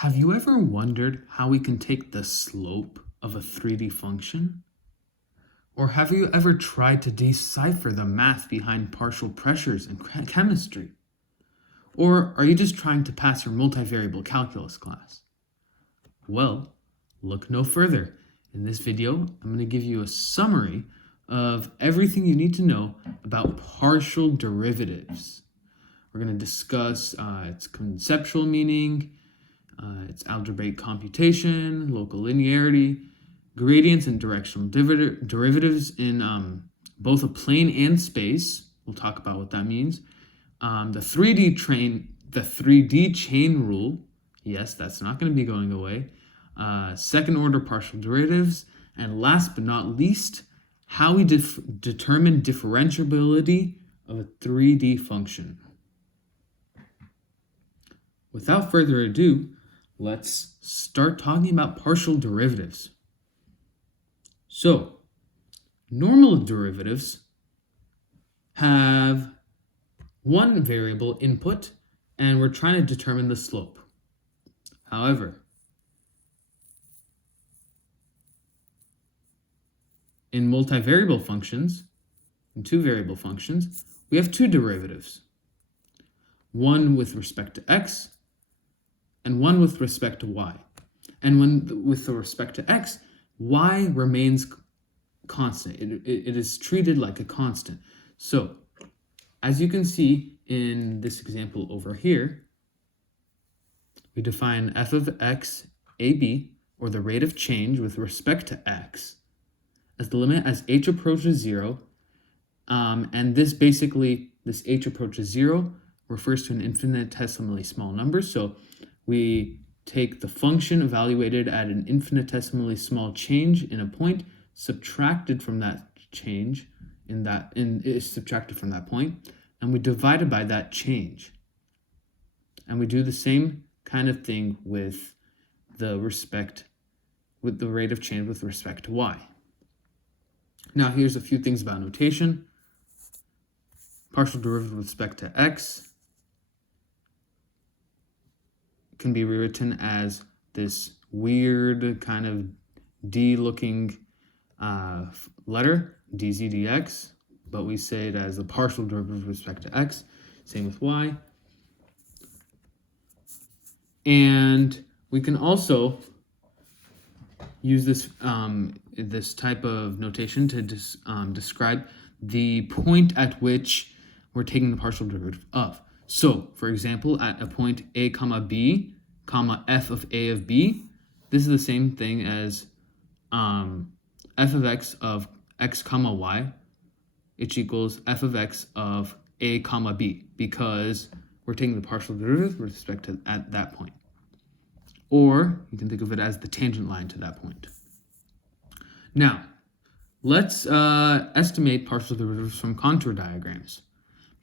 Have you ever wondered how we can take the slope of a 3D function? Or have you ever tried to decipher the math behind partial pressures in chemistry? Or are you just trying to pass your multivariable calculus class? Well, look no further. In this video, I'm going to give you a summary of everything you need to know about partial derivatives. We're going to discuss its conceptual meaning, its algebraic computation, local linearity, gradients and directional derivatives in both a plane and space. We'll talk about what that means. The 3D chain rule. Yes, that's not going to be going away. Second order partial derivatives. And last but not least, how we determine differentiability of a 3D function. Without further ado, let's start talking about partial derivatives. So, normal derivatives have one variable input, and we're trying to determine the slope. However, in multivariable functions, in two variable functions, we have two derivatives. One with respect to x, and one with respect to y. And with respect to x, y remains constant. It is treated like a constant. So, as you can see in this example over here, we define f of x, ab, or the rate of change with respect to x, as the limit as h approaches 0. And this h approaches 0 refers to an infinitesimally small number. So we take the function evaluated at an infinitesimally small change in a point, subtracted from that change is subtracted from that point, and we divide it by that change. And we do the same kind of thing with the rate of change with respect to y. Now here's a few things about notation. Partial derivative with respect to x can be rewritten as this weird kind of d-looking letter, dz dx, but we say it as a partial derivative with respect to x. Same with y. And we can also use this type of notation to describe the point at which we're taking the partial derivative of. So, for example, at a point a comma b, comma f of a of b, this is the same thing as f of x of x comma y, which equals f of x of a comma b, because we're taking the partial derivative with respect to at that point. Or you can think of it as the tangent line to that point. Now, let's estimate partial derivatives from contour diagrams.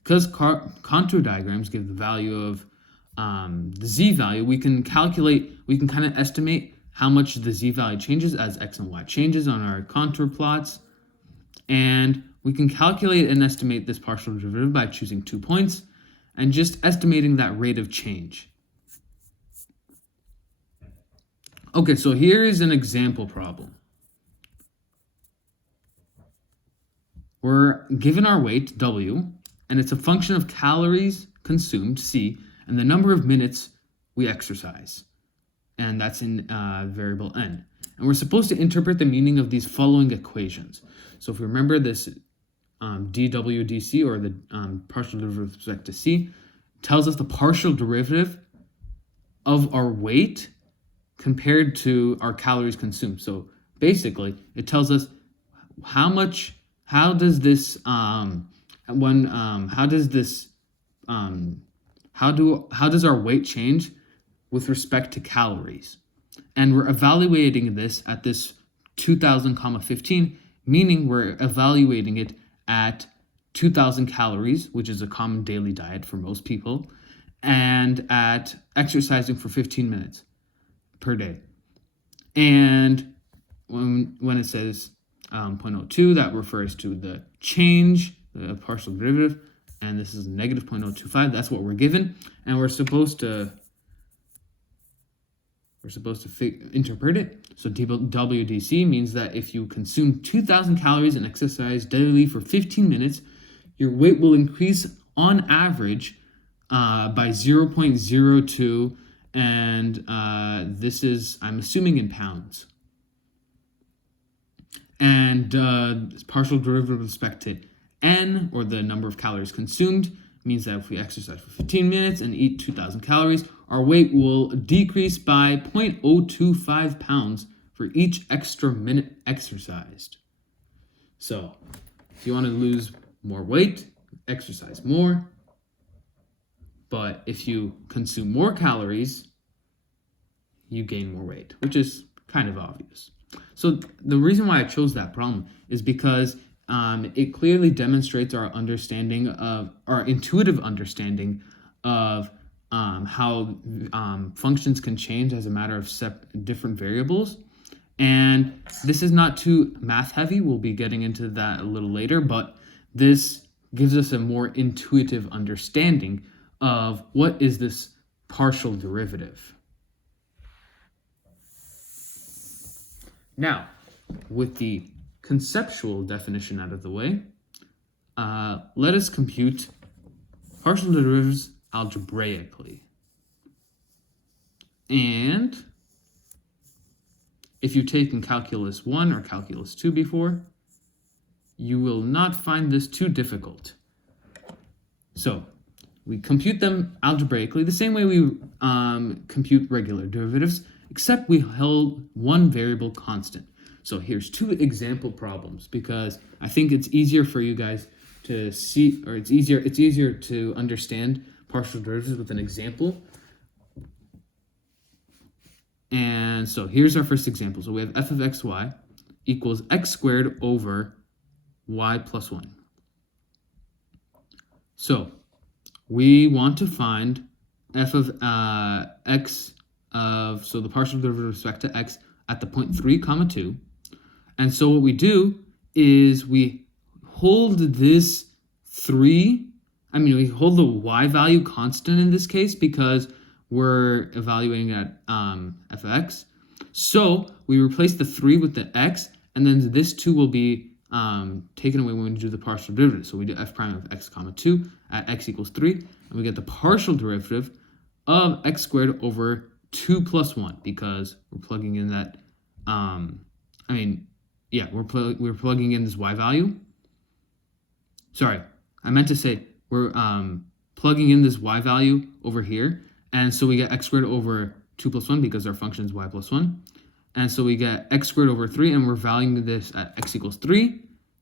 Because contour diagrams give the value of the z value, we can kind of estimate how much the z value changes as x and y changes on our contour plots. And we can calculate and estimate this partial derivative by choosing 2 points and just estimating that rate of change. Okay, so here is an example problem. We're given our weight, W, and it's a function of calories consumed, C, and the number of minutes we exercise. And that's in variable n. And we're supposed to interpret the meaning of these following equations. So if you remember this dw dc, or the partial derivative with respect to c, tells us the partial derivative of our weight compared to our calories consumed. So basically, it tells us how does our weight change with respect to calories? And we're evaluating this at this 2000, 15, meaning we're evaluating it at 2000 calories, which is a common daily diet for most people, and at exercising for 15 minutes per day. And when it says 0.02, that refers to the change, the partial derivative, and this is negative 0.025. That's what we're given, and we're supposed to we're supposed to interpret it. So WDC means that if you consume 2,000 calories and exercise daily for 15 minutes, your weight will increase on average by 0.02, and this is, I'm assuming, in pounds. And partial derivative with respect to N, or the number of calories consumed, means that if we exercise for 15 minutes and eat 2,000 calories, our weight will decrease by 0.025 pounds for each extra minute exercised. So, if you want to lose more weight, exercise more. But if you consume more calories, you gain more weight, which is kind of obvious. So the reason why I chose that problem is because it clearly demonstrates our intuitive understanding of how functions can change as a matter of different variables. And this is not too math heavy. We'll be getting into that a little later, but this gives us a more intuitive understanding of what is this partial derivative. Now, with the conceptual definition out of the way, let us compute partial derivatives algebraically. And if you've taken Calculus 1 or Calculus 2 before, you will not find this too difficult. So, we compute them algebraically the same way we compute regular derivatives, except we held one variable constant. So here's two example problems, because I think it's easier for you guys to see, or it's easier to understand partial derivatives with an example. And so here's our first example. So we have f of xy equals x squared over y plus 1. So we want to find f of x of, so the partial derivative with respect to x at the point 3, 2. And so what we do is we hold this 3, we hold the y value constant in this case because we're evaluating at f of x. So we replace the 3 with the x, and then this 2 will be taken away when we do the partial derivative. So we do f prime of x, 2 at x equals 3, and we get the partial derivative of x squared over 2 plus 1, because we're plugging in that, we're plugging in this y value. Sorry, I meant to say we're plugging in this y value over here, and so we get x squared over 2 plus 1 because our function is y plus 1. And so we get x squared over 3, and we're valuing this at x equals 3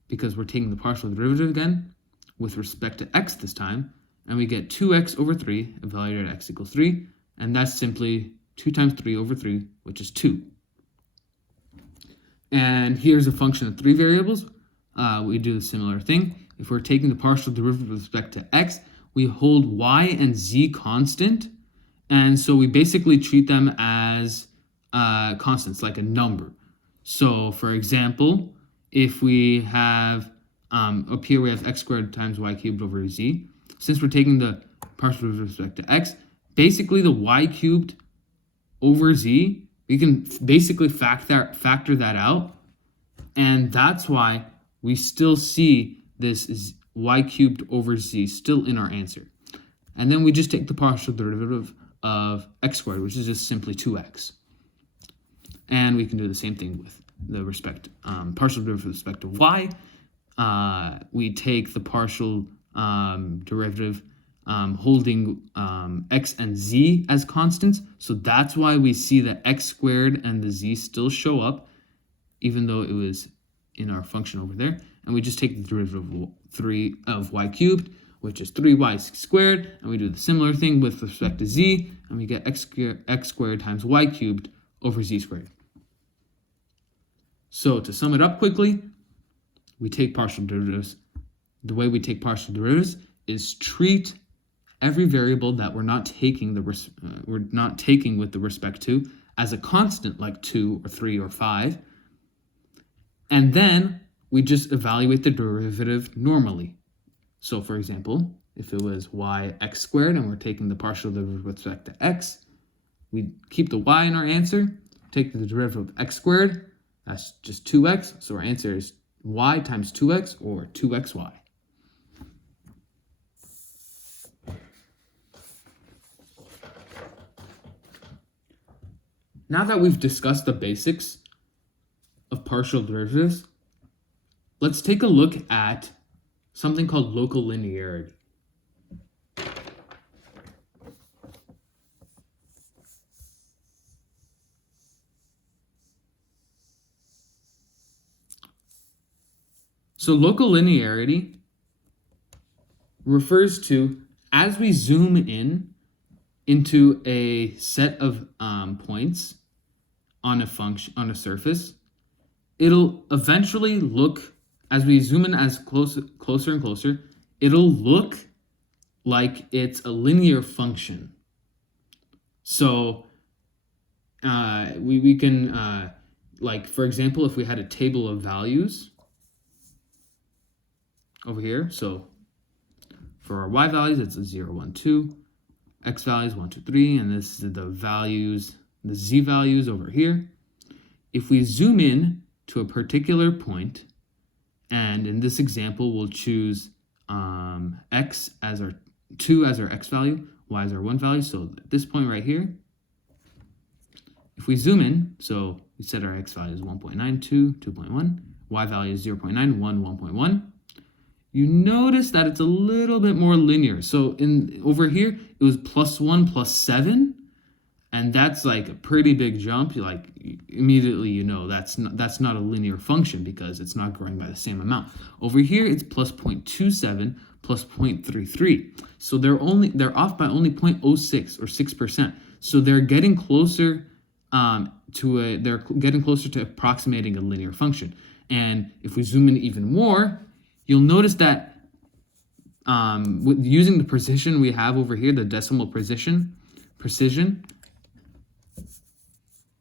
because we're taking the partial derivative again with respect to x this time, and we get 2x over 3 evaluated at x equals 3, and that's simply 2 times 3 over 3, which is 2. And here's a function of 3 variables. We do a similar thing. If we're taking the partial derivative with respect to x, we hold y and z constant, and so we basically treat them as constants, like a number. So for example, if we have up here we have x squared times y cubed over z. Since we're taking the partial derivative with respect to x, basically the y cubed over z, we can basically factor that out, and that's why we still see this y cubed over z still in our answer. And then we just take the partial derivative of x squared, which is just simply 2x. And we can do the same thing with the partial derivative with respect to y. We take the partial derivative holding x and z as constants. So that's why we see that x squared and the z still show up, even though it was in our function over there. And we just take the derivative of 3 of y cubed, which is 3y squared, and we do the similar thing with respect to z, and we get x squared times y cubed over z squared. So to sum it up quickly, we take partial derivatives. The way we take partial derivatives is treat every variable that we're not taking with the respect to as a constant, like 2 or 3 or 5, and then we just evaluate the derivative normally. So for example, if it was y x squared and we're taking the partial derivative with respect to x, we keep the y in our answer, take the derivative of x squared, that's just 2x, so our answer is y times 2x, or 2xy. Now that we've discussed the basics of partial derivatives, let's take a look at something called local linearity. So local linearity refers to, as we zoom in into a set of points on a function, on a surface, it'll eventually look, as we zoom in as closer and closer, it'll look like it's a linear function. So we can, like, for example, if we had a table of values over here, so for our y values, it's a 0, 1, 2, x values 1, 2, 3, and this is the values, the z values over here. If we zoom in to a particular point, and in this example, we'll choose x as our 2 as our x value, y as our 1 value. So at this point right here, if we zoom in, so we set our x value as 1.92, 2.1, y value is 0.9, 1.1. You notice that it's a little bit more linear. So over here, it was +1, +7, and that's like a pretty big jump. Like immediately, you know that's not a linear function because it's not growing by the same amount. Over here, it's +0.27, +0.33. So they're off by only 0.06 or 6%. So they're getting closer to approximating a linear function. And if we zoom in even more, you'll notice that using the precision we have over here, the decimal precision,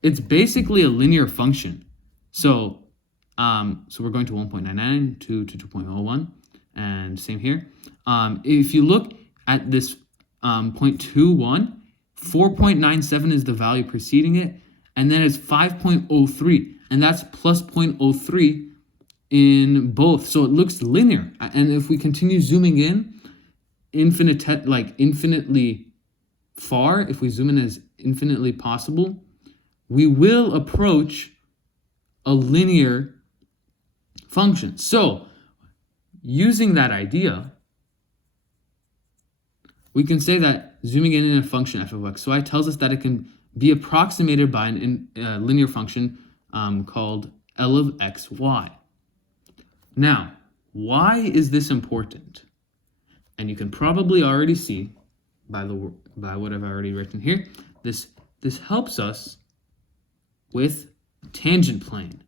it's basically a linear function. So we're going to 1.99 to 2.01, and same here. If you look at this 0.21, 4.97 is the value preceding it, and then it's 5.03, and that's plus 0.03 in both, so it looks linear. And if we continue zooming in infinitely far, if we zoom in as infinitely possible, we will approach a linear function. So using that idea, we can say that zooming in a function f of x, so it tells us that it can be approximated by a linear function called L of x, y. Now, why is this important? And you can probably already see by what I've already written here. This helps us with tangent plane.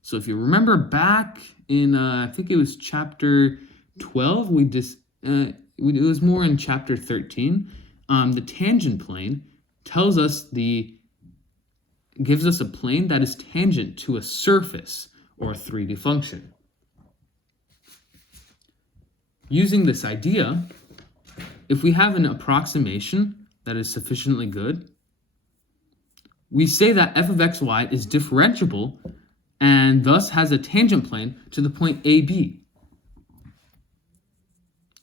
So if you remember back in I think it was chapter 12, it was more in chapter 13. The tangent plane tells us gives us a plane that is tangent to a surface or a 3D function. Using this idea, if we have an approximation that is sufficiently good, we say that f of xy is differentiable and thus has a tangent plane to the point AB.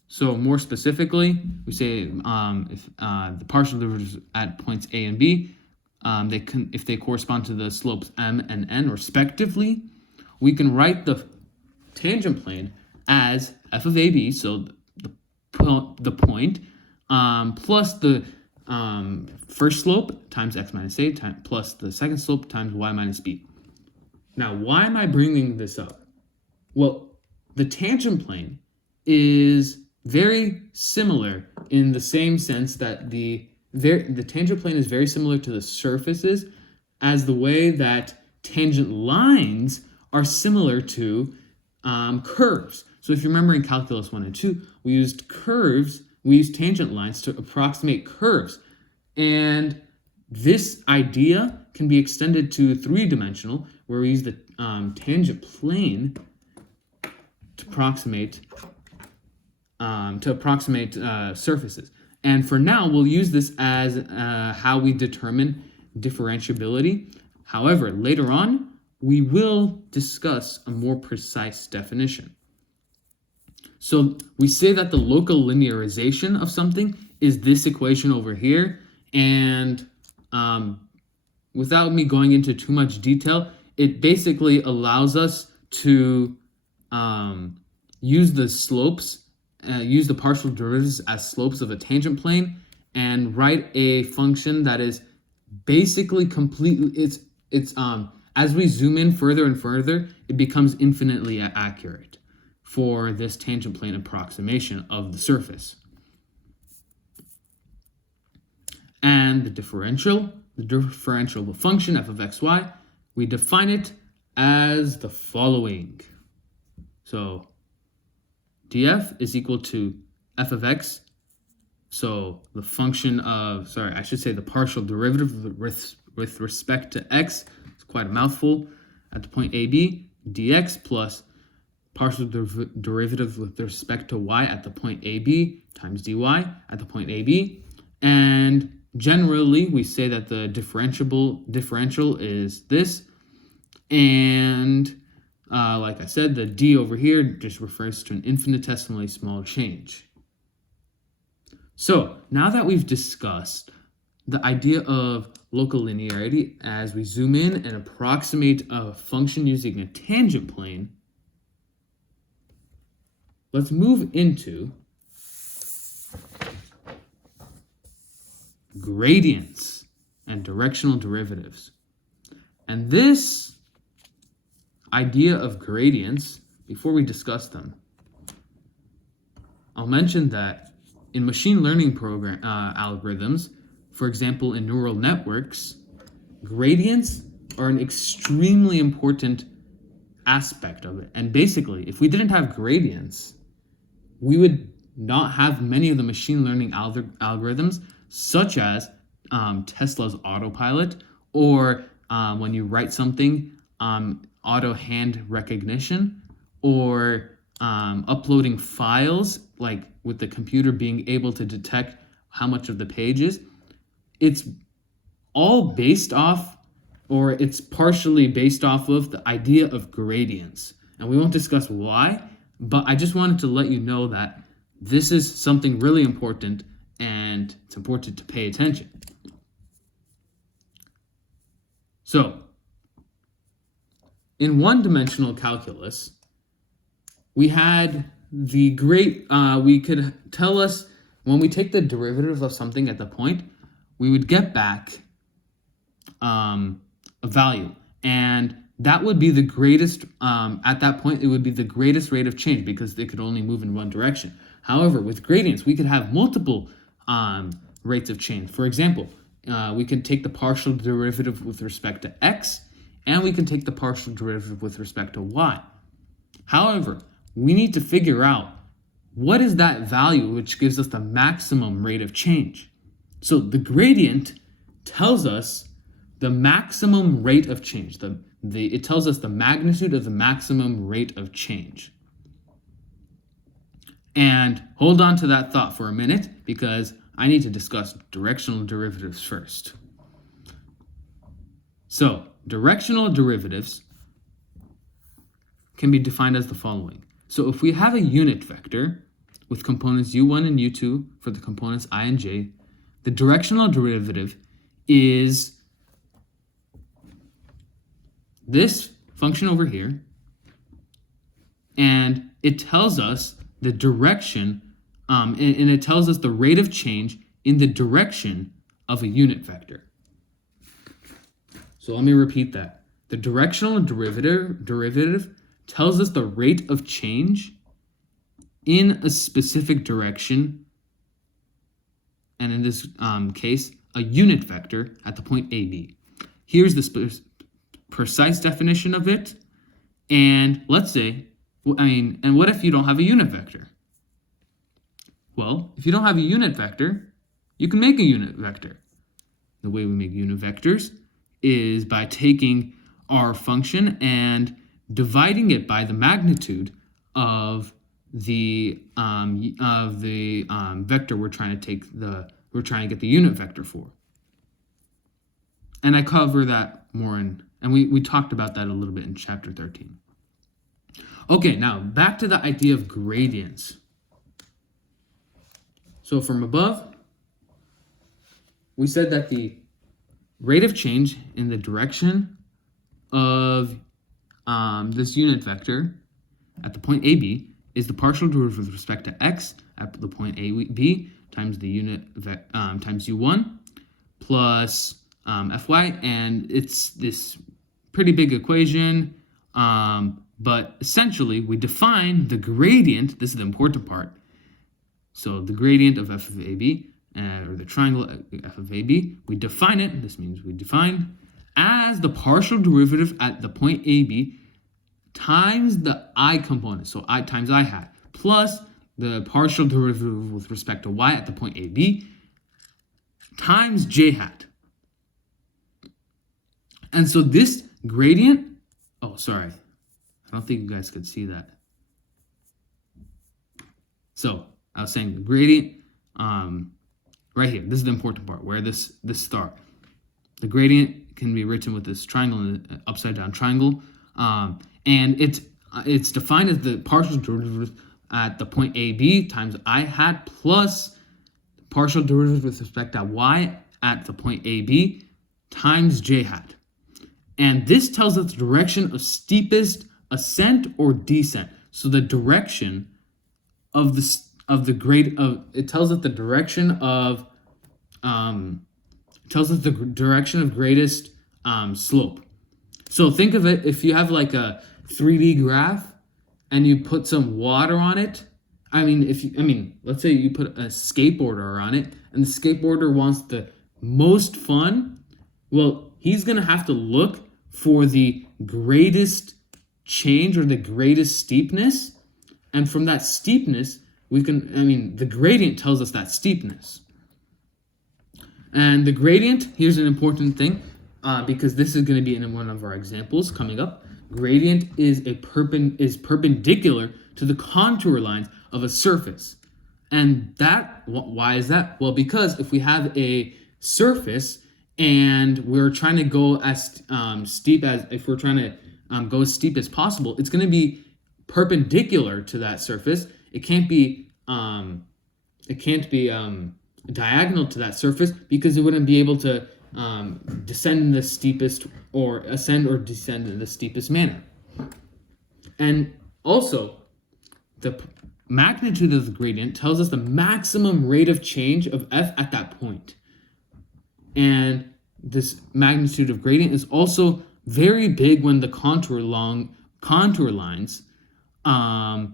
So more specifically, we say if the partial derivatives at points A and B, if they correspond to the slopes m and n respectively, we can write the tangent plane as f of AB, so the point, plus the first slope times x minus a plus the second slope times y minus b. Now, why am I bringing this up? Well, the tangent plane is very similar in the same sense that the tangent plane is very similar to the surfaces as the way that tangent lines are similar to curves. So if you remember in calculus 1 and 2, we used tangent lines to approximate curves. And this idea can be extended to three-dimensional, where we use the tangent plane to approximate surfaces. And for now, we'll use this as how we determine differentiability. However, later on, we will discuss a more precise definition. So we say that the local linearization of something is this equation over here. And without me going into too much detail, it basically allows us to use the slopes, use the partial derivatives as slopes of a tangent plane, and write a function that is basically completely, it's as we zoom in further and further, it becomes infinitely accurate for this tangent plane approximation of the surface. And the differential of a function f of xy, we define it as the following. So df is equal to f of x, so the function of, the partial derivative with respect to x, it's quite a mouthful, at the point AB, dx plus partial derivative with respect to y at the point AB times dy at the point AB. And generally, we say that the differential is this. And like I said, the d over here just refers to an infinitesimally small change. So now that we've discussed the idea of local linearity as we zoom in and approximate a function using a tangent plane, let's move into gradients and directional derivatives. And this idea of gradients, before we discuss them, I'll mention that in machine learning algorithms, for example, in neural networks, gradients are an extremely important aspect of it. And basically, if we didn't have gradients, we would not have many of the machine learning algorithms, such as Tesla's autopilot, or when you write something, auto hand recognition, or uploading files, like with the computer being able to detect how much of the page is. It's all based off, or it's partially based off of the idea of gradients. And we won't discuss why, but I just wanted to let you know that this is something really important, and it's important to pay attention. So, in one-dimensional calculus, we had the we could tell us when we take the derivative of something at the point, we would get back a value. And that would be the greatest, at that point, it would be the greatest rate of change because they could only move in one direction. However, with gradients, we could have multiple rates of change. For example, we can take the partial derivative with respect to x, and we can take the partial derivative with respect to y. However, we need to figure out what is that value which gives us the maximum rate of change. So the gradient tells us the maximum rate of change. It tells us the magnitude of the maximum rate of change. And hold on to that thought for a minute, because I need to discuss directional derivatives first. So, directional derivatives can be defined as the following. So if we have a unit vector with components u1 and u2 for the components I and j, the directional derivative is this function over here, and it tells us the direction, and it tells us the rate of change in the direction of a unit vector. So let me repeat that. The directional derivative tells us the rate of change in a specific direction, and in this case, a unit vector at the point AB. Here's the precise definition of it, and let's say, and what if you don't have a unit vector? Well, if you don't have a unit vector, you can make a unit vector. The way we make unit vectors is by taking our function and dividing it by the magnitude of the vector we're trying to get the unit vector for. And I cover that more and we talked about that a little bit in chapter 13. Okay, now back to the idea of gradients. So from above, we said that the rate of change in the direction of this unit vector at the point AB is the partial derivative with respect to x at the point AB times the unit times u1 plus fy, and it's this pretty big equation, but essentially we define the gradient. This is the important part. So the gradient of f of AB, or the triangle f of AB, we define it. This means we define as the partial derivative at the point AB times the I component, so I times I hat, plus the partial derivative with respect to y at the point AB times j hat. And so this gradient, oh, sorry, I don't think you guys could see that. So I was saying the gradient, right here, this is the important part, where this star. The gradient can be written with this triangle, upside down triangle, and it's defined as the partial derivative at the point AB times I hat plus the partial derivative with respect to y at the point AB times j hat. And this tells us the direction of steepest ascent or descent. So the direction of the grade of it tells us the direction of greatest slope. So think of it, if you have like a 3D graph and you put some water on it. Let's say you put a skateboarder on it, and the skateboarder wants the most fun. Well, he's gonna have to look for the greatest change or the greatest steepness, and from that steepness the gradient tells us that steepness. And the gradient, here's an important thing, because this is going to be in one of our examples coming up. Gradient is perpendicular to the contour lines of a surface. And why is that? Well, because if we have a surface and we're trying to go as steep as possible, it's going to be perpendicular to that surface. It can't be diagonal to that surface, because it wouldn't be able to descend in the steepest or ascend or descend in the steepest manner. And also, the magnitude of the gradient tells us the maximum rate of change of f at that point. And this magnitude of gradient is also very big when the contour lines are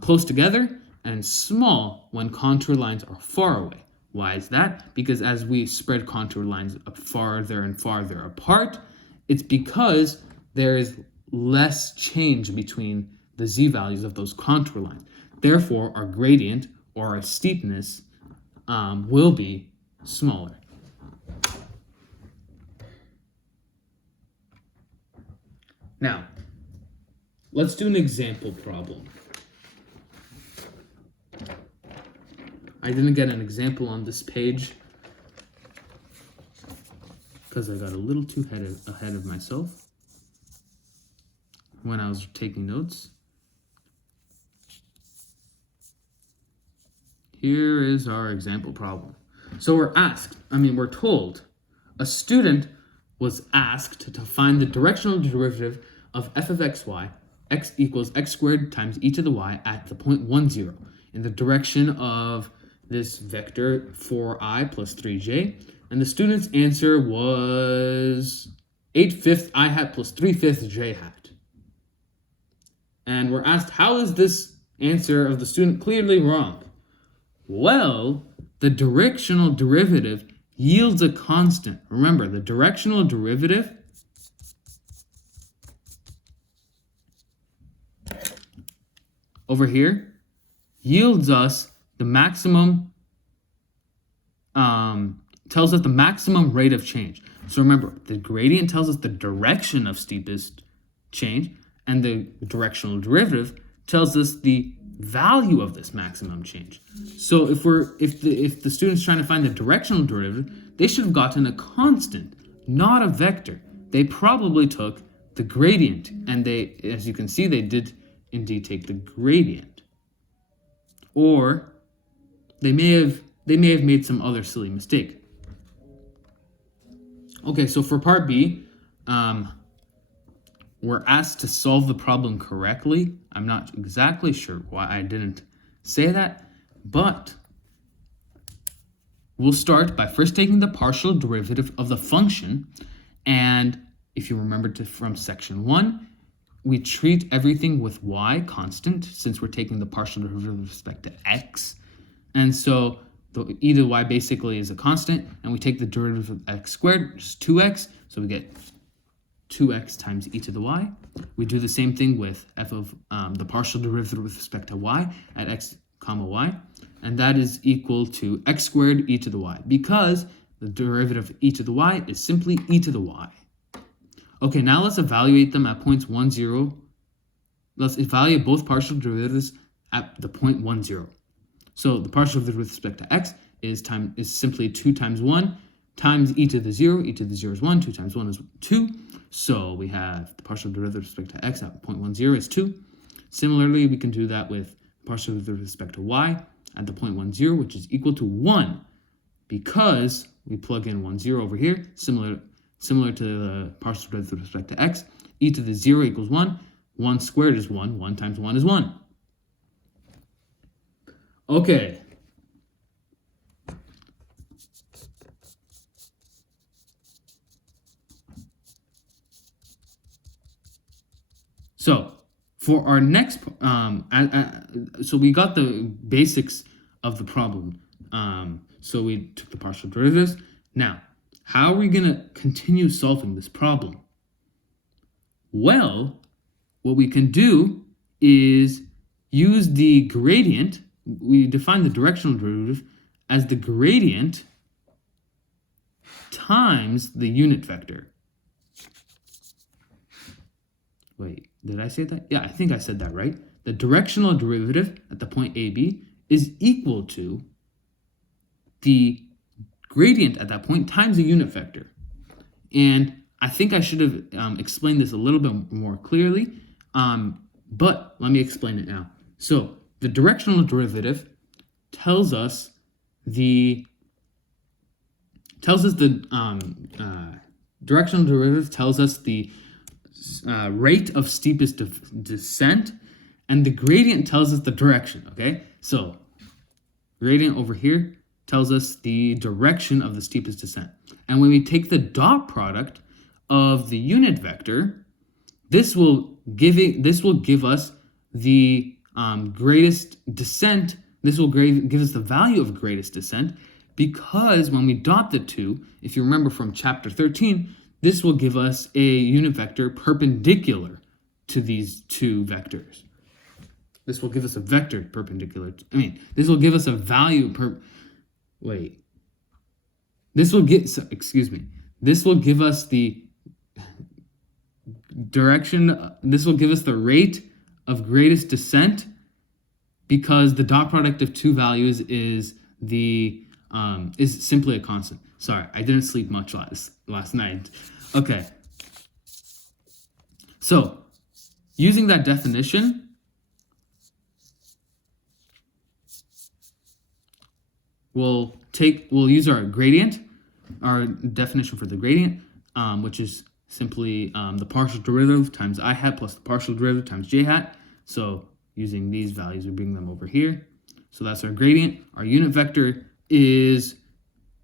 close together, and small when contour lines are far away. Why is that? Because as we spread contour lines farther and farther apart, it's because there is less change between the z values of those contour lines. Therefore, our gradient or our steepness will be smaller. Now, let's do an example problem. I didn't get an example on this page because I got a little too ahead of myself when I was taking notes. Here is our example problem. So we're told a student was asked to find the directional derivative of f of xy, x equals x squared times e to the y at the point 1, 0, in the direction of this vector 4i plus 3j, and the student's answer was 8/5 I hat plus 3/5 j hat. And we're asked, how is this answer of the student clearly wrong? Well, the directional derivative yields a constant. Remember, the directional derivative over here yields us the maximum, tells us the maximum rate of change. So remember, the gradient tells us the direction of steepest change, and the directional derivative tells us the value of this maximum change. So if the student's trying to find the directional derivative, they should have gotten a constant, not a vector. They probably took the gradient, and they, as you can see, they did indeed take the gradient. Or they may have made some other silly mistake. Okay, so for part B, we're asked to solve the problem correctly. I'm not exactly sure why I didn't say that, but we'll start by first taking the partial derivative of the function. And if you remember from section 1, we treat everything with y constant since we're taking the partial derivative with respect to x. And so e to the y basically is a constant, and we take the derivative of x squared, which is 2x, so we get 2x times e to the y. We do the same thing with f of the partial derivative with respect to y at x comma y, and that is equal to x squared e to the y, because the derivative of e to the y is simply e to the y. Okay, now let's evaluate them at points 1, 0. Let's evaluate both partial derivatives at the point 1, 0. So the partial derivative with respect to x is simply 2 times 1 times e to the 0. E to the 0 is 1. 2 times 1 is 2. So we have the partial derivative with respect to x at point 1, 0 is 2. Similarly, we can do that with partial derivative with respect to y at the point 1, 0, which is equal to 1, because we plug in 1, 0 over here, similar to the partial derivative with respect to x. E to the 0 equals 1. 1 squared is 1. 1 times 1 is 1. Okay. So for our next, so we got the basics of the problem. So we took the partial derivatives. Now, how are we going to continue solving this problem? Well, what we can do is use the gradient. We define the directional derivative as the gradient times the unit vector. Wait, did I say that? Yeah, I think I said that right. The directional derivative at the point AB is equal to the gradient at that point times the unit vector. And I think I should have explained this a little bit more clearly, but let me explain it now. So the directional derivative tells us the directional derivative tells us the rate of steepest descent, and the gradient tells us the direction. Okay, so gradient over here tells us the direction of the steepest descent, and when we take the dot product of the unit vector, this will give us the greatest descent. This will give us the value of greatest descent, because when we dot the two, if you remember from chapter 13, this will give us a unit vector perpendicular to these two vectors. This will give us a vector perpendicular. This will give us a value This will give us the direction. This will give us the rate of greatest descent, because the dot product of two values is simply a constant. Sorry, I didn't sleep much last night. Okay. So, using that definition, we'll use our gradient, our definition for the gradient, which is simply the partial derivative times I hat plus the partial derivative times j hat. So using these values, we bring them over here. So that's our gradient. Our unit vector is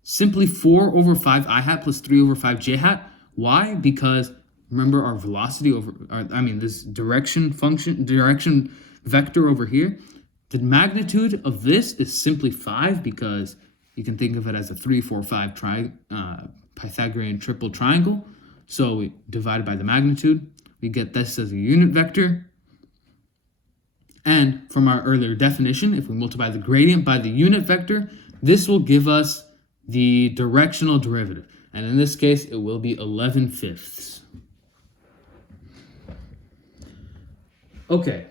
simply 4 over 5 I hat plus 3 over 5 j hat. Why? Because remember our velocity this direction vector over here, the magnitude of this is simply 5, because you can think of it as a 3, 4, 5 Pythagorean triple triangle. So we divide by the magnitude. We get this as a unit vector. And from our earlier definition, if we multiply the gradient by the unit vector, this will give us the directional derivative. And in this case, it will be 11/5. Okay,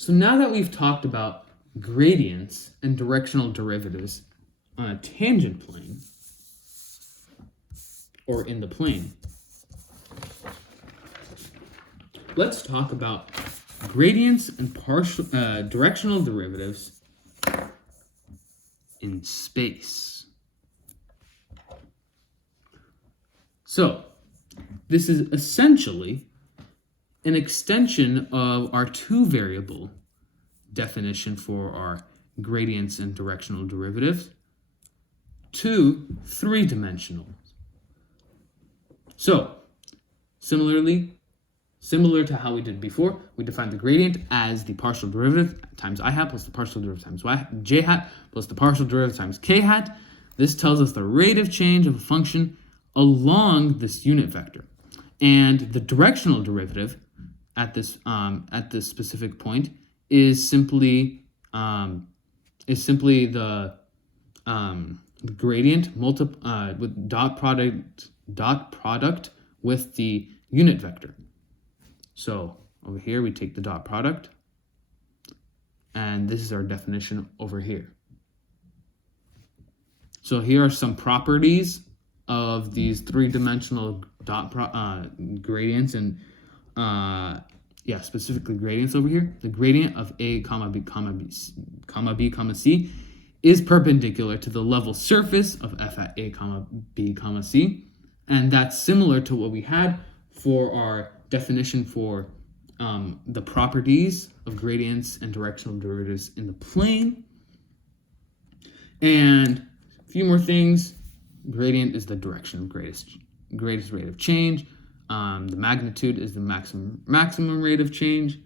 So now that we've talked about gradients and directional derivatives on a tangent plane, or in the plane, let's talk about gradients and directional derivatives in space. So, this is essentially an extension of our two-variable definition for our gradients and directional derivatives to three-dimensional. So, similar to how we did before, we defined the gradient as the partial derivative times I hat plus the partial derivative times j hat plus the partial derivative times k hat. This tells us the rate of change of a function along this unit vector. And the directional derivative at this specific point is simply the gradient with dot product with the unit vector. So over here we take the dot product, and this is our definition over here. So here are some properties of these three-dimensional gradients and specifically gradients over here. The gradient of a comma b comma c is perpendicular to the level surface of f at a comma b comma c, and that's similar to what we had for our definition for the properties of gradients and directional derivatives in the plane. And a few more things. Gradient is the direction of greatest rate of change. The magnitude is the maximum rate of change.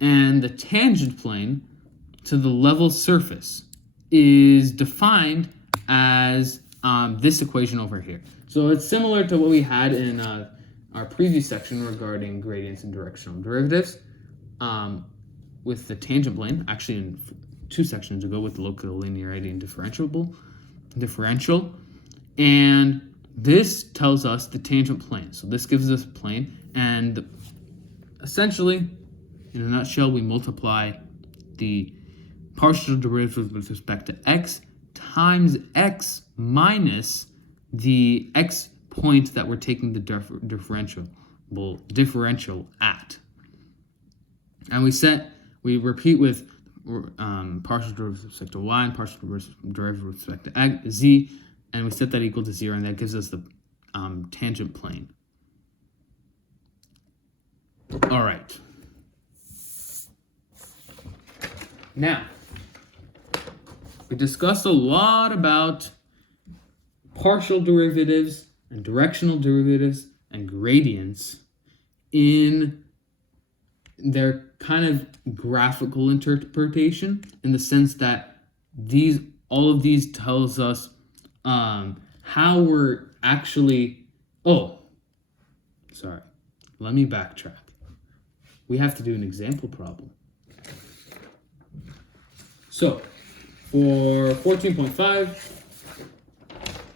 And the tangent plane to the level surface is defined as this equation over here. So it's similar to what we had in our previous section regarding gradients and directional derivatives with the tangent plane, actually in 2 sections ago with local linearity and differential. And this tells us the tangent plane. So this gives us a plane, and essentially, in a nutshell, we multiply the partial derivative with respect to x times x minus the x point that we're taking the differential at. And we repeat with partial derivative with respect to y and partial derivative with respect to z, and we set that equal to 0, and that gives us the tangent plane. All right. Now, we discussed a lot about partial derivatives and directional derivatives and gradients in their kind of graphical interpretation, in the sense that all of these tells us how we're actually... let me backtrack. We have to do an example problem. So, for 14.5,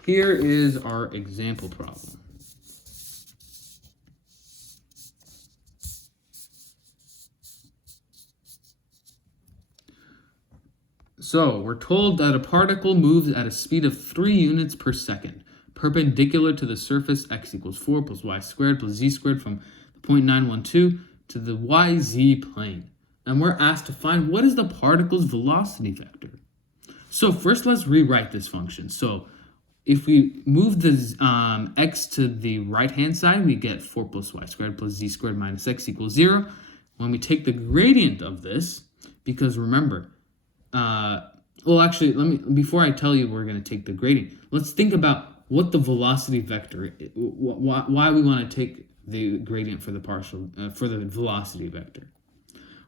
here is our example problem. So, we're told that a particle moves at a speed of 3 units per second, perpendicular to the surface x equals 4 plus y squared plus z squared from the point 912 to the yz plane. And we're asked to find what is the particle's velocity vector. So first let's rewrite this function. So if we move the x to the right-hand side, we get 4 plus y squared plus z squared minus x equals 0. When we take the gradient of this, because remember, before I tell you we're going to take the gradient, let's think about what the velocity vector, why we want to take the gradient for the velocity vector.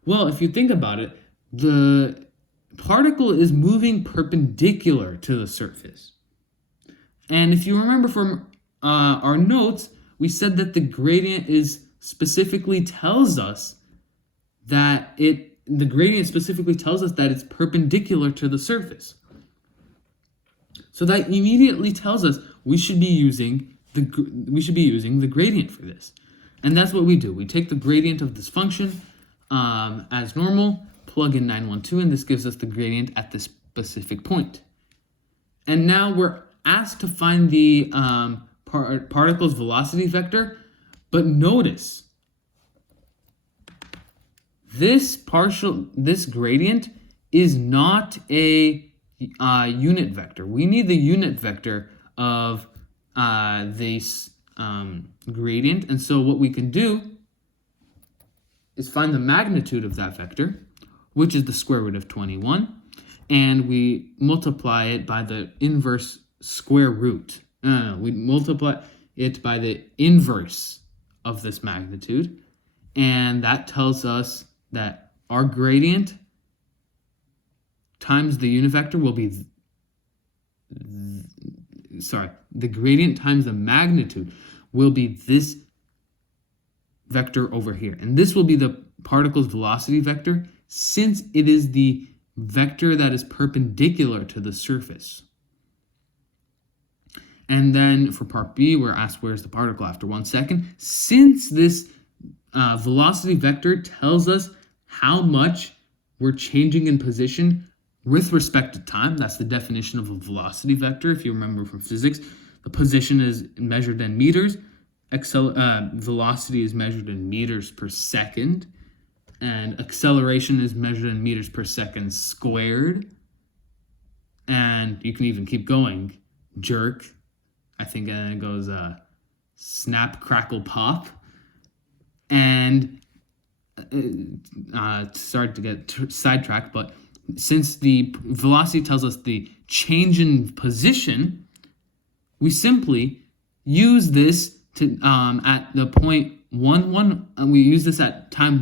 Well, if you think about it, the particle is moving perpendicular to the surface. And if you remember from our notes, we said that the gradient specifically tells us that it's perpendicular to the surface. So that immediately tells us we should be using the gradient for this. And that's what we do. We take the gradient of this function as normal, plug in 912, and this gives us the gradient at this specific point. And now we're asked to find the particle's velocity vector, but notice this gradient is not a unit vector. We need the unit vector of this gradient, and so what we can do is find the magnitude of that vector, which is the square root of 21, and we multiply it by the inverse square root. We multiply it by the inverse of this magnitude, and that tells us that our gradient times the unit vector will be, the gradient times the magnitude will be this vector over here. And this will be the particle's velocity vector, since it is the vector that is perpendicular to the surface. And then for part B, we're asked where's the particle after 1 second. Since this velocity vector tells us how much we're changing in position with respect to time, that's the definition of a velocity vector. If you remember from physics, the position is measured in meters, velocity is measured in meters per second, and acceleration is measured in meters per second squared. And you can even keep going. Jerk, I think, and then it goes snap, crackle, pop. And sorry to get sidetracked, but since the velocity tells us the change in position, we simply use this to at the point 1, and we use this at time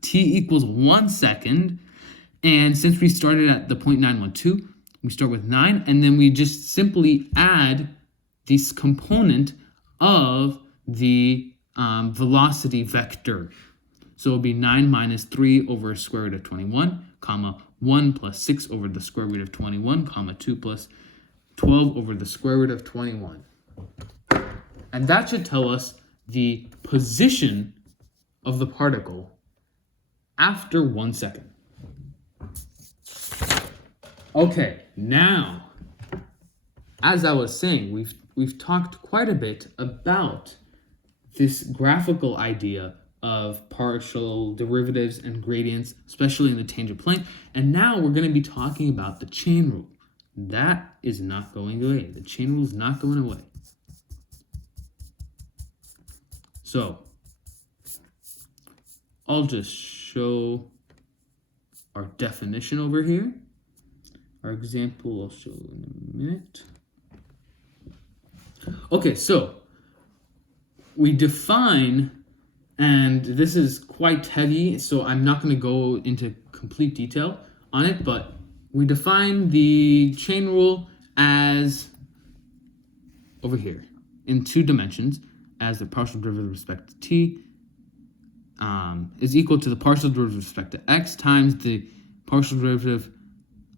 t equals 1 second. And since we started at the point 912, we start with 9, and then we just simply add this component of the velocity vector. So it'll be 9 minus 3 over square root of 21, comma 1 plus 6 over the square root of 21, comma 2 plus 12 over the square root of 21. And that should tell us the position of the particle after 1 second. Okay, now, as I was saying, we've talked quite a bit about this graphical idea of partial derivatives and gradients, especially in the tangent plane. And now we're going to be talking about the chain rule. That is not going away. The chain rule is not going away. So, I'll just show our definition over here. Our example I'll show in a minute. Okay, so we define, and this is quite heavy, so I'm not going to go into complete detail on it, but we define the chain rule as over here in 2 dimensions, as the partial derivative with respect to t is equal to the partial derivative with respect to x times the partial derivative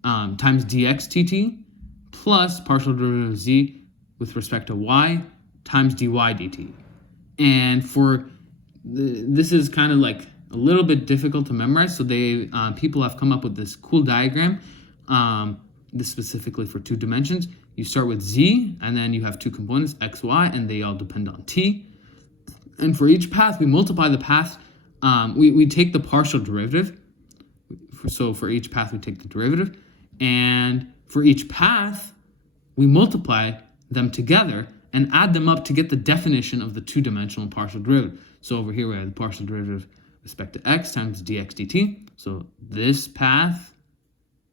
times dx dt plus partial derivative of z with respect to y times dy dt. And for this is kind of like a little bit difficult to memorize, so they people have come up with this cool diagram. This specifically for 2 dimensions. You start with z, and then you have 2 components, x, y, and they all depend on t. And for each path, we multiply the path. We take the partial derivative. So for each path, we take the derivative. And for each path, we multiply them together and add them up to get the definition of the 2-dimensional partial derivative. So over here, we have the partial derivative with respect to x times dx dt. So this path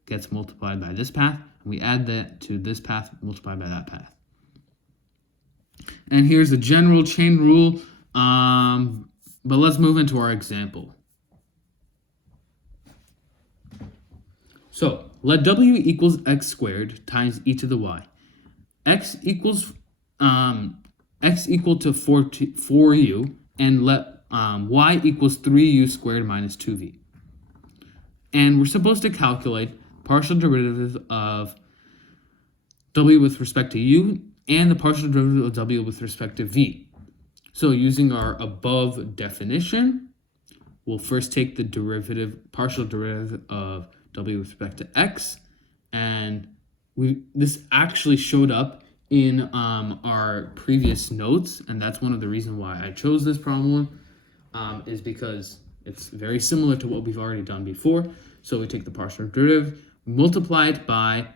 gets multiplied by this path, and we add that to this path multiplied by that path. And here's the general chain rule, but let's move into our example. So let w equals x squared times e to the y. X equal to 4u, and let y equals 3u squared minus 2v. And we're supposed to calculate partial derivative of w with respect to u and the partial derivative of w with respect to v. So using our above definition, we'll first take the partial derivative of w with respect to x, and this actually showed up in our previous notes, and that's one of the reasons why I chose this problem, is because it's very similar to what we've already done before. So we take the partial derivative, multiply it by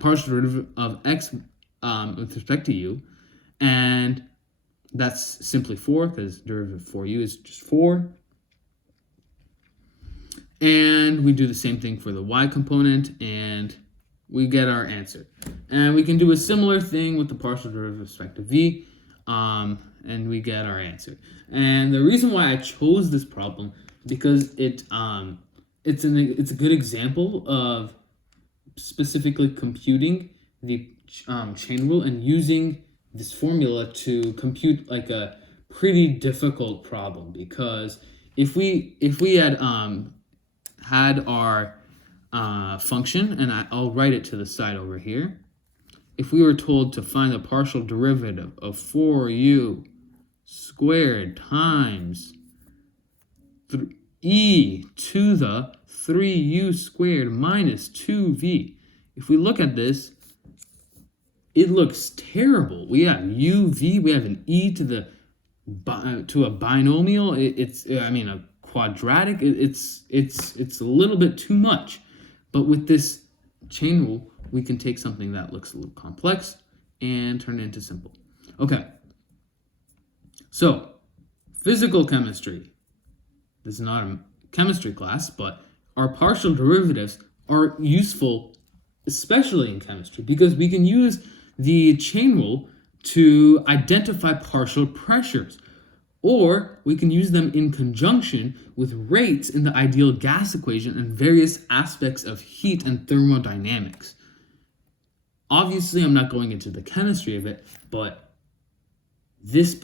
partial derivative of x with respect to u, and that's simply 4, because derivative for u is just 4. And we do the same thing for the y component, and we get our answer. And we can do a similar thing with the partial derivative with respect to v, and we get our answer. And the reason why I chose this problem is because it's a good example of specifically computing the chain rule and using this formula to compute like a pretty difficult problem. Because if we had had our function, and I'll write it to the side over here. If we were told to find the partial derivative of 4u squared times e to the 3u squared minus 2v, if we look at this, it looks terrible. We have uv, we have an e to a binomial. It's a quadratic. It's a little bit too much. But with this chain rule, we can take something that looks a little complex and turn it into simple. Okay. So, physical chemistry. This is not a chemistry class, but our partial derivatives are useful, especially in chemistry, because we can use the chain rule to identify partial pressures, or we can use them in conjunction with rates in the ideal gas equation and various aspects of heat and thermodynamics. Obviously, I'm not going into the chemistry of it, but this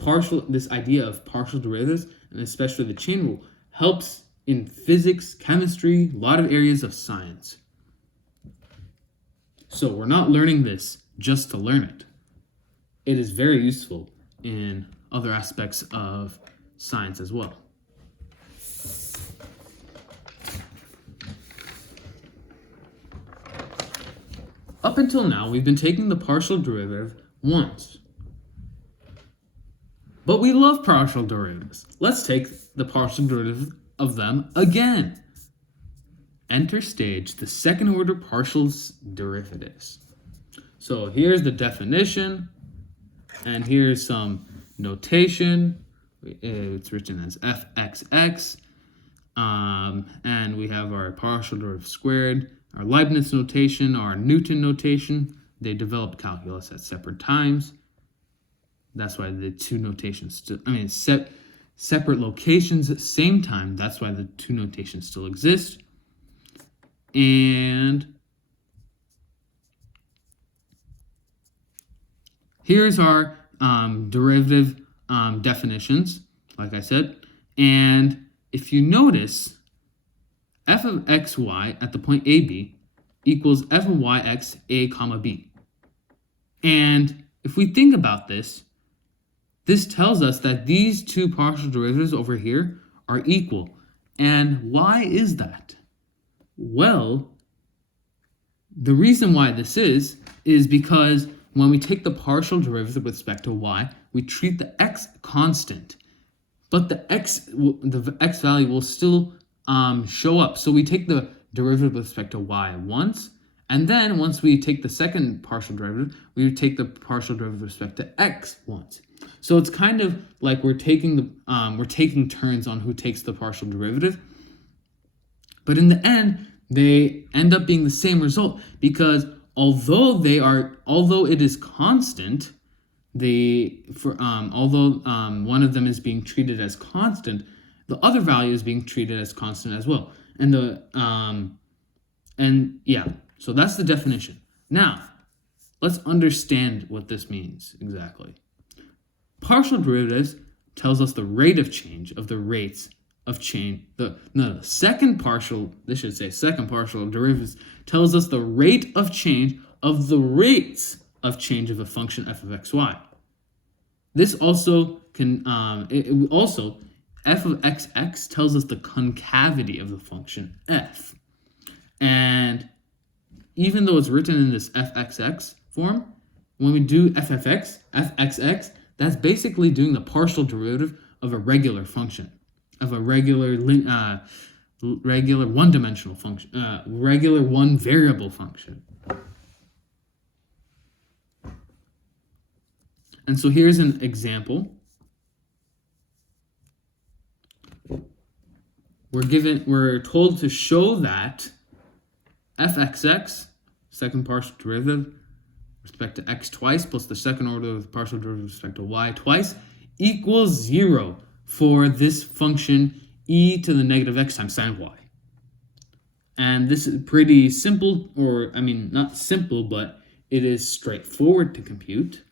idea of partial derivatives, and especially the chain rule, helps in physics, chemistry, a lot of areas of science. So we're not learning this just to learn it. It is very useful in other aspects of science as well. Up until now, we've been taking the partial derivative once. But we love partial derivatives. Let's take the partial derivative of them again. Enter stage the second order partial derivatives. So here's the definition, and here's some notation. It's written as fxx, and we have our partial derivative squared, our Leibniz notation, our Newton notation. They developed calculus at separate times. That's why the two notations separate locations at the same time. That's why the two notations still exist. And here's our derivative definitions, like I said. And if you notice, f of xy at the point AB equals f of yx a comma b. And if we think about this, this tells us that these two partial derivatives over here are equal. And why is that? Well, the reason why this is because when we take the partial derivative with respect to y, we treat the x constant, but the x value will still show up. So we take the derivative with respect to y once, and then once we take the second partial derivative, we take the partial derivative with respect to x once. So it's kind of like we're taking turns on who takes the partial derivative. But in the end, they end up being the same result, because although it is constant, although one of them is being treated as constant, the other value is being treated as constant as well. So that's the definition. Now, let's understand what this means exactly. Partial derivatives tells us the rate of change of the rates of change. Second partial derivatives tells us the rate of change of the rates of change of a function f of xy. This also can f of xx tells us the concavity of the function f. And even though it's written in this fxx form, when we do fxx, that's basically doing the partial derivative of a regular function, of a regular one-dimensional function, regular one-variable function. And so here's an example. We're told to show that fxx, second partial derivative with respect to x twice, plus the second order of the partial derivative with respect to y twice, equals 0 for this function e to the negative x times sine y. And this is pretty simple, or I mean, not simple, but it is straightforward to compute.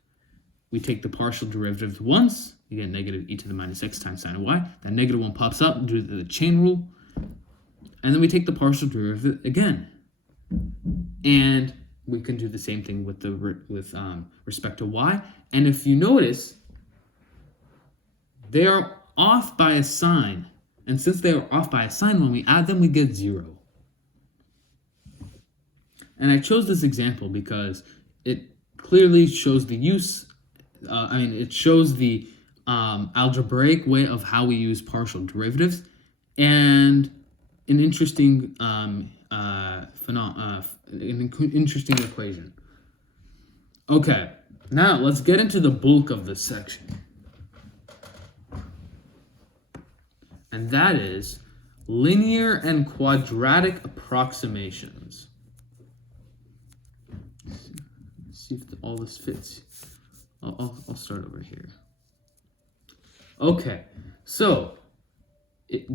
We take the partial derivative once, you get negative e to the minus x times sine y. That negative one pops up due to the chain rule. And then we take the partial derivative again. And we can do the same thing with respect to y. And if you notice, they are off by a sign. And since they are off by a sign, when we add them, we get 0. And I chose this example because it clearly shows the use, it shows the algebraic way of how we use partial derivatives, and an interesting interesting equation. Okay, now let's get into the bulk of this section. And that is linear and quadratic approximations. Let's see if all this fits. I'll start over here. Okay, so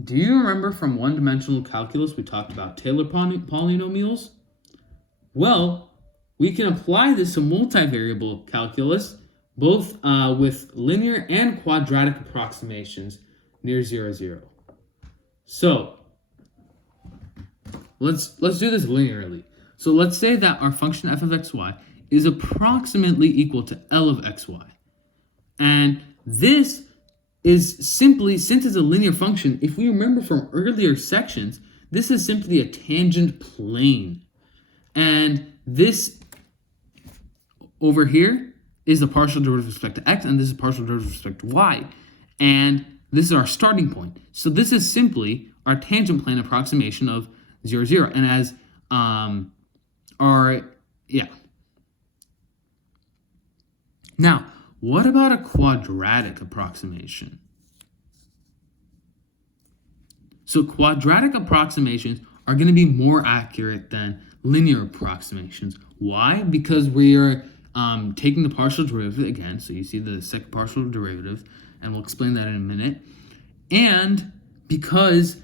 do you remember from one-dimensional calculus we talked about Taylor polynomials? Well, we can apply this to multivariable calculus, both with linear and quadratic approximations near 0, 0. So let's do this linearly. So let's say that our function f of xy is approximately equal to L of xy. And this is simply, since it's a linear function, if we remember from earlier sections, this is simply a tangent plane. And this over here is the partial derivative with respect to x, and this is partial derivative with respect to y. And this is our starting point. So this is simply our tangent plane approximation of 0, 0. And as Now, what about a quadratic approximation? So quadratic approximations are going to be more accurate than linear approximations. Why? Because we are taking the partial derivative again. So you see the second partial derivative, and we'll explain that in a minute. And because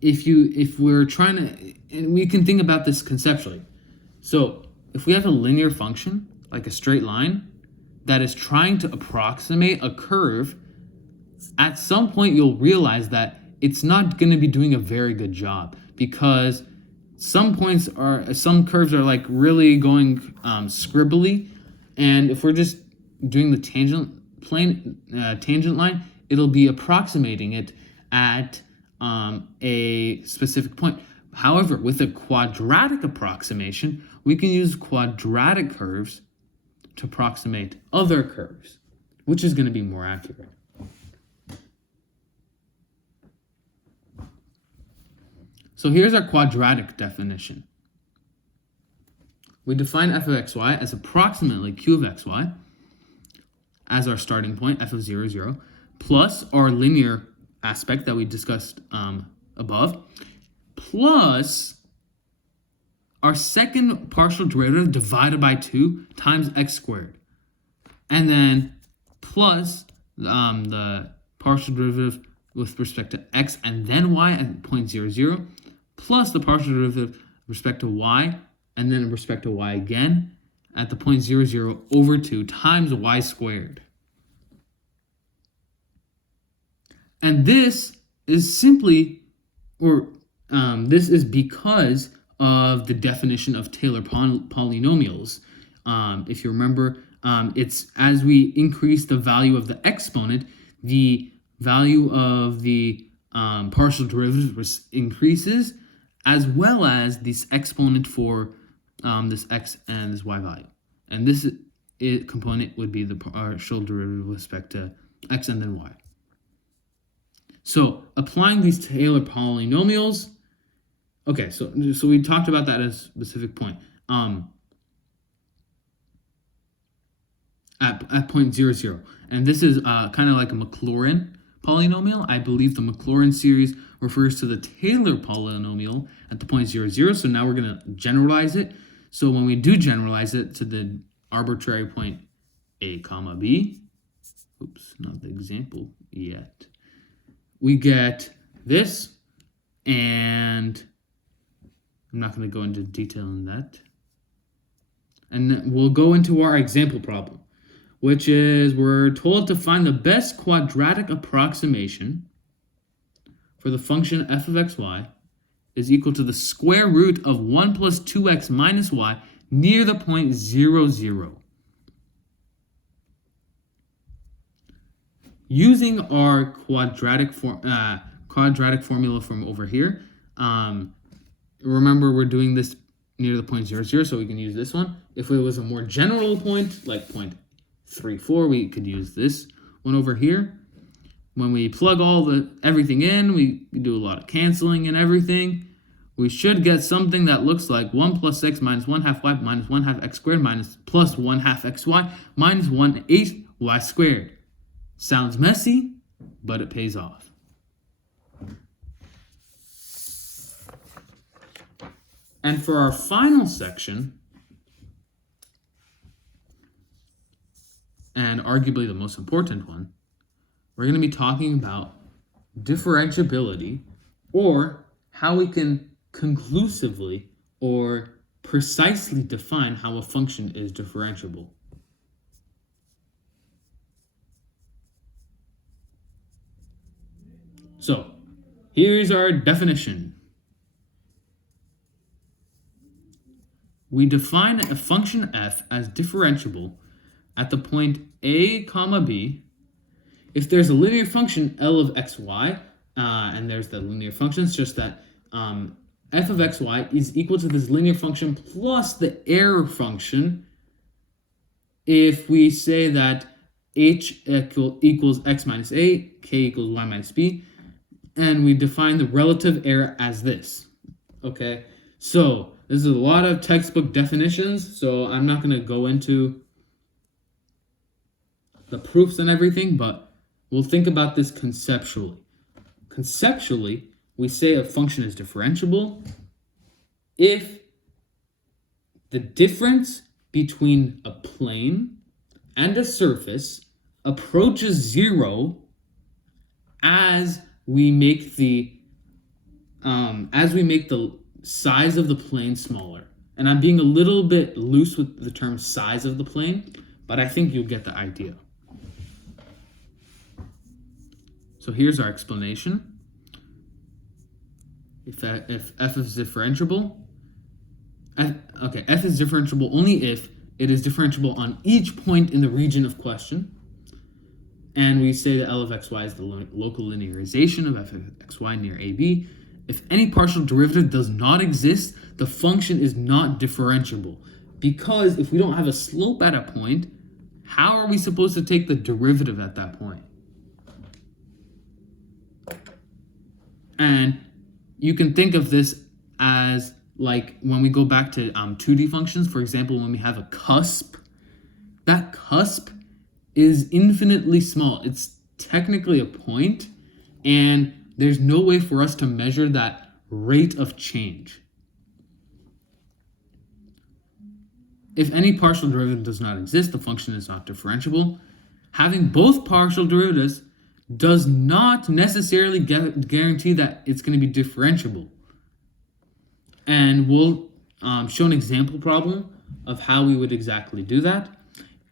if we're trying to, and we can think about this conceptually. So if we have a linear function, like a straight line, that is trying to approximate a curve, at some point you'll realize that it's not going to be doing a very good job, because some curves are like really going scribbly, and if we're just doing the tangent line, it'll be approximating it at a specific point. However, with a quadratic approximation, we can use quadratic curves to approximate other curves, which is going to be more accurate. So here's our quadratic definition. We define f of xy as approximately q of xy as our starting point, f of 0, 0, plus our linear aspect that we discussed above, plus our second partial derivative divided by 2 times x squared. And then plus the partial derivative with respect to x and then y at point 0, 0, plus the partial derivative with respect to y and then with respect to y again at the point 0, 0 over 2 times y squared. And this is simply, this is because of the definition of Taylor polynomials. If you remember, it's as we increase the value of the exponent, the value of the partial derivative increases, as well as this exponent for this x and this y value. And this component would be the partial derivative with respect to x and then y. So applying these Taylor polynomials, okay, so we talked about that at a specific point. At point 0, 0. And this is kind of like a Maclaurin polynomial. I believe the Maclaurin series refers to the Taylor polynomial at the point 0, 0. So now we're going to generalize it. So when we do generalize it to the arbitrary point a comma b, oops, not the example yet, we get this, and I'm not going to go into detail on that. And then we'll go into our example problem, which is we're told to find the best quadratic approximation for the function f of xy is equal to the square root of 1 plus 2x minus y near the point 0, 0. Using our quadratic formula from over here, remember we're doing this near the point 0, 0, so we can use this one. If it was a more general point, like point 3, 4, we could use this one over here. When we plug everything in, we do a lot of canceling and everything. We should get something that looks like 1 plus x minus 1 half y minus 1 half x squared minus plus 1 half xy minus 1/8 y squared. Sounds messy, but it pays off. And for our final section, and arguably the most important one, we're going to be talking about differentiability, or how we can conclusively or precisely define how a function is differentiable. So, here's our definition. We define a function f as differentiable at the point a comma b if there's a linear function L of xy, and there's the linear function. It's just that f of xy is equal to this linear function plus the error function if we say that h equals x minus a, k equals y minus b, and we define the relative error as this. Okay, so this is a lot of textbook definitions, so I'm not going to go into the proofs and everything, but we'll think about this conceptually. Conceptually, we say a function is differentiable if the difference between a plane and a surface approaches 0 as we make the size of the plane smaller. And I'm being a little bit loose with the term size of the plane, but I think you'll get the idea. So here's our explanation. If f is differentiable, f is differentiable only if it is differentiable on each point in the region of question. And we say that L of xy is the local linearization of f of xy near AB. If any partial derivative does not exist, the function is not differentiable. Because if we don't have a slope at a point, how are we supposed to take the derivative at that point? And you can think of this as like when we go back to 2D functions, for example, when we have a cusp, that cusp is infinitely small. It's technically a point, and there's no way for us to measure that rate of change. If any partial derivative does not exist, the function is not differentiable. Having both partial derivatives does not necessarily guarantee that it's going to be differentiable. And we'll show an example problem of how we would exactly do that.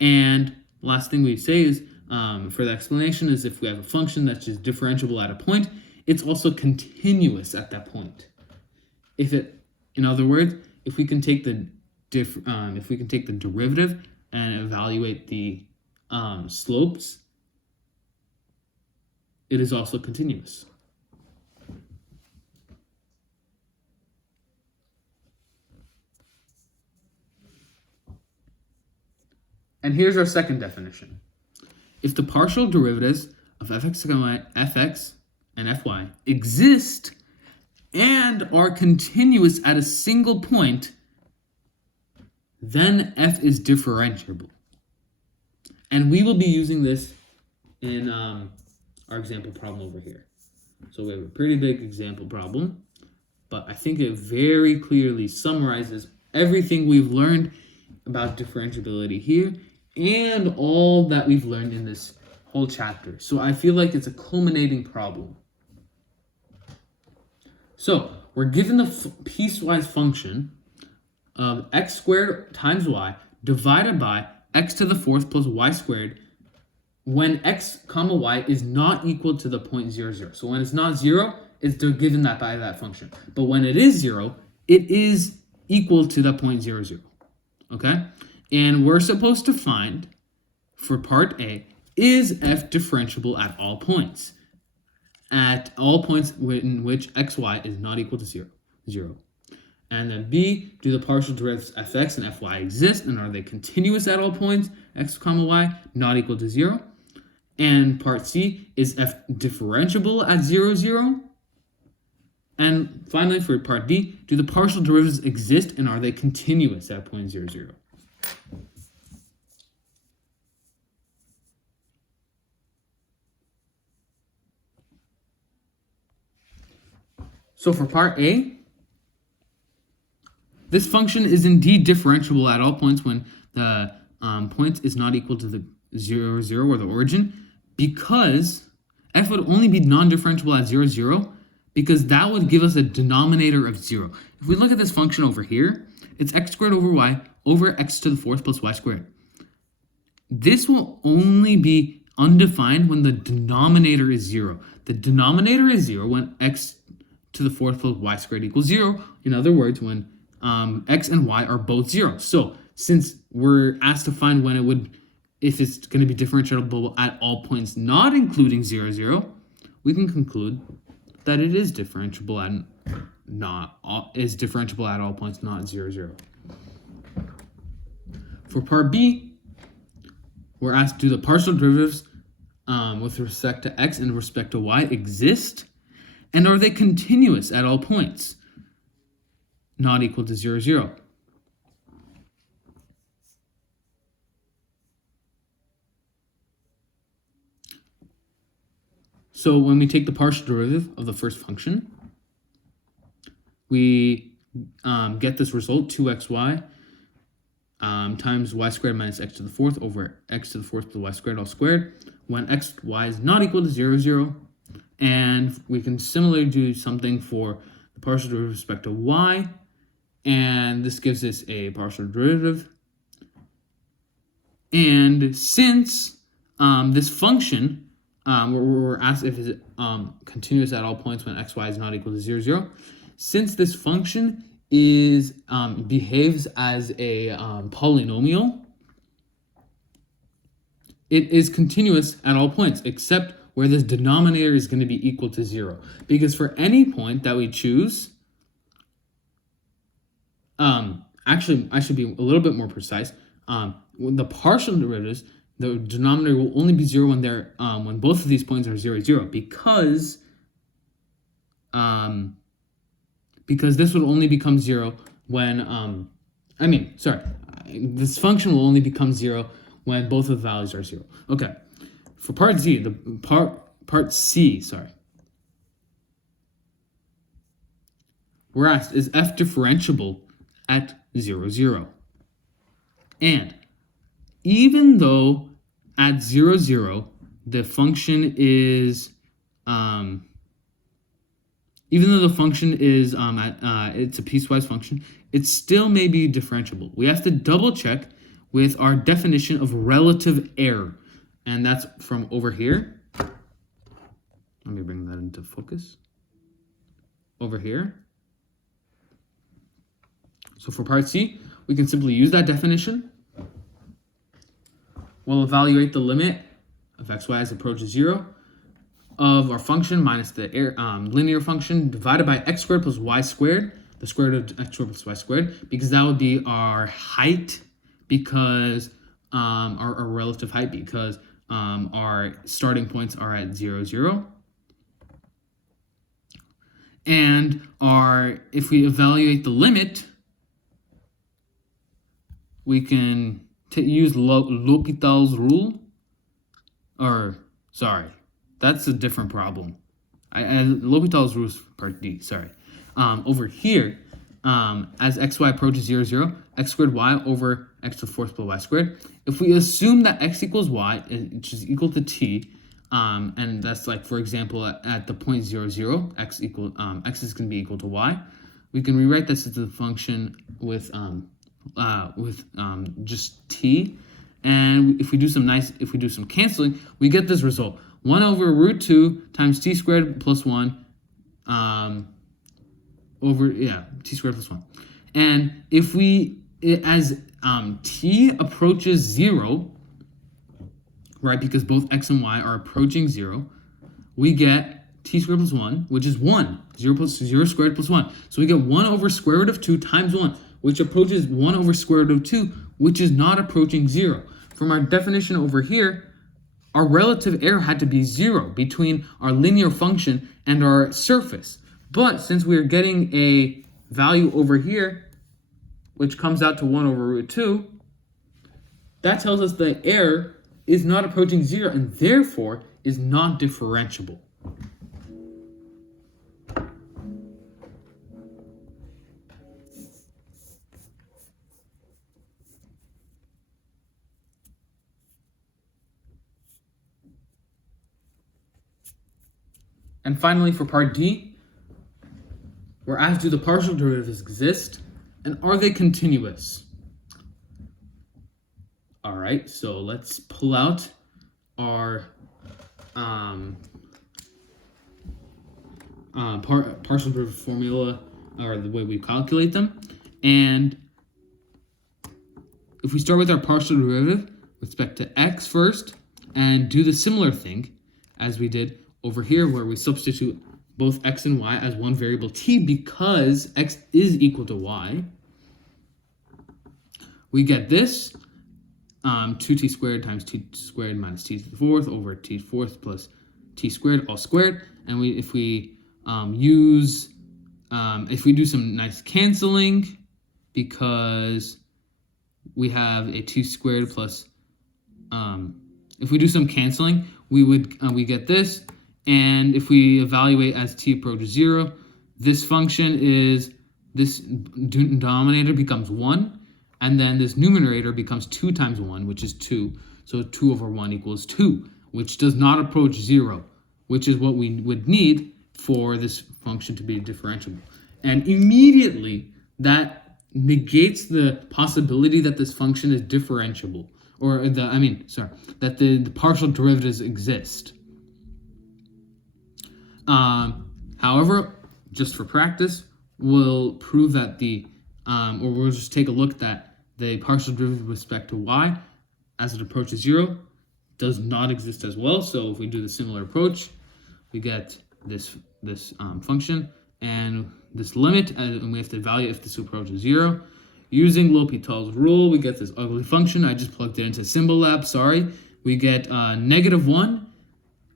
And last thing we say is, for the explanation, is if we have a function that's just differentiable at a point, it's also continuous at that point. In other words, if we can take the derivative and evaluate the slopes, it is also continuous. And here's our second definition. If the partial derivatives of fx and fy exist and are continuous at a single point, then f is differentiable. And we will be using this in our example problem over here. So we have a pretty big example problem, but I think it very clearly summarizes everything we've learned about differentiability here and all that we've learned in this whole chapter. So I feel like it's a culminating problem. So we're given the piecewise function of x squared times y divided by x to the fourth plus y squared when x comma y is not equal to the point 0, 0. So when it's not 0, they're given that by that function. But when it is 0, it is equal to the point 0, 0. Okay? And we're supposed to find, for part A, is f differentiable at all points? At all points in which xy is not equal to 0, 0. And then B, do the partial derivatives fx and fy exist, and are they continuous at all points, x comma y, not equal to 0? And part C, is f differentiable at 0, 0? And finally, for part D, do the partial derivatives exist, and are they continuous at point 0, 0? So for part A, this function is indeed differentiable at all points when the point is not equal to the 0, 0 or the origin, because f would only be non-differentiable at 0, 0 because that would give us a denominator of 0. If we look at this function over here, it's x squared over y over x to the fourth plus y squared. This will only be undefined when the denominator is 0. The denominator is 0 when x to the fourth plus y squared equals 0. In other words, when x and y are both 0. So since we're asked to find when it would, if it's going to be differentiable at all points not including 0, 0, we can conclude that it is differentiable at all points not 0, 0. For part B, we're asked, do the partial derivatives with respect to x and respect to y exist? And are they continuous at all points not equal to 0, 0? So when we take the partial derivative of the first function, we get this result, 2xy times y squared minus x to the fourth over x to the fourth plus y squared all squared, when x, y is not equal to 0, 0. And we can similarly do something for the partial derivative with respect to y, and this gives us a partial derivative. And since this function, we're asked if it's continuous at all points when x, y is not equal to 0, 0. Since this function is behaves as a polynomial, it is continuous at all points except where this denominator is going to be equal to 0. Because for any point that we choose, actually, I should be a little bit more precise. When the partial derivatives, the denominator will only be 0 when they're when both of these points are 0, 0, because this would only become 0 when this function will only become 0 when both of the values are 0. Okay, for part Z, part C, we're asked, is f differentiable at 0, 0? And even though at 0, 0, the function is, even though the function is, it's a piecewise function, it still may be differentiable. We have to double check with our definition of relative error. And that's from over here. Let me bring that into focus. Over here. So for part C, we can simply use that definition. We'll evaluate the limit of xy as approaches 0 of our function minus the linear function divided by x squared plus y squared, the square root of x squared plus y squared, because that would be our height, because our relative height, because our starting points are at 0, 0. And if we evaluate the limit, we can use L'Hopital's rule. Or, sorry, that's a different problem. L'Hopital's rule is part D, sorry. Over here, as xy approaches 0, 0, x squared y over x to the fourth plus y squared. If we assume that x equals y, which is equal to t, and that's like, for example, at the point 0, 0, x is going to be equal to y, we can rewrite this as a function with just t. And if we do some canceling, we get this result: 1 over root 2 times t squared plus 1 t squared plus 1. And if as t approaches 0, right, because both x and y are approaching 0, we get t squared plus 1, which is 1. 0 plus 0 squared plus 1. So we get 1 over square root of 2 times 1, which approaches 1 over square root of 2, which is not approaching 0. From our definition over here, our relative error had to be 0 between our linear function and our surface. But since we're getting a value over here, which comes out to 1 over root 2, that tells us the error is not approaching 0 and therefore is not differentiable. And finally, for part D, we're asked, do the partial derivatives exist, and are they continuous? All right, so let's pull out our partial derivative formula, or the way we calculate them. And if we start with our partial derivative with respect to x first, and do the similar thing as we did over here, where we substitute both x and y as one variable t because x is equal to y, we get this 2t squared times t squared minus t to the fourth over t fourth plus t squared all squared. And if we do some nice canceling, because we have a t squared plus if we do some canceling, we get this. And if we evaluate as t approaches 0, this function is, this denominator becomes 1, and then this numerator becomes 2 times 1, which is 2. So 2 over 1 equals 2, which does not approach 0, which is what we would need for this function to be differentiable. And immediately, that negates the possibility that this function is differentiable, or that the partial derivatives exist. However, just for practice, we'll prove that or we'll just take a look that the partial derivative with respect to y as it approaches 0 does not exist as well. So if we do the similar approach, we get this function and this limit, and we have to evaluate if this approaches 0. Using L'Hopital's rule, we get this ugly function. I just plugged it into Symbolab, sorry. We get -1,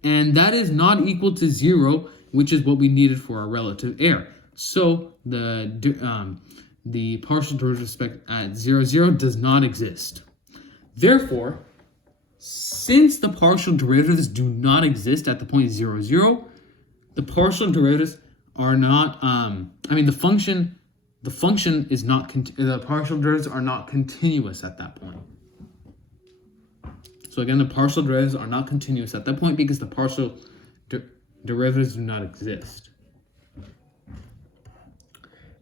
and that is not equal to 0, which is what we needed for our relative error. So the partial derivative respect at 0, 0 does not exist. Therefore, since the partial derivatives do not exist at the point 0, 0, the partial derivatives are not, the function is not, the partial derivatives are not continuous at that point. So again, the partial derivatives are not continuous at that point because the partial derivatives do not exist.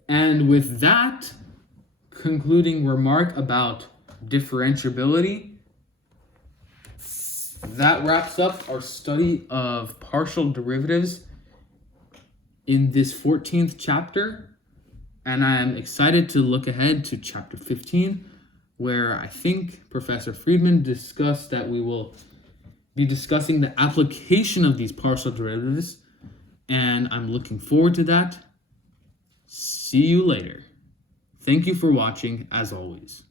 And with that concluding remark about differentiability, that wraps up our study of partial derivatives in this 14th chapter. And I am excited to look ahead to chapter 15, where I think Professor Friedman discussed that we will be discussing the application of these partial derivatives, and I'm looking forward to that. See you later. Thank you for watching, as always.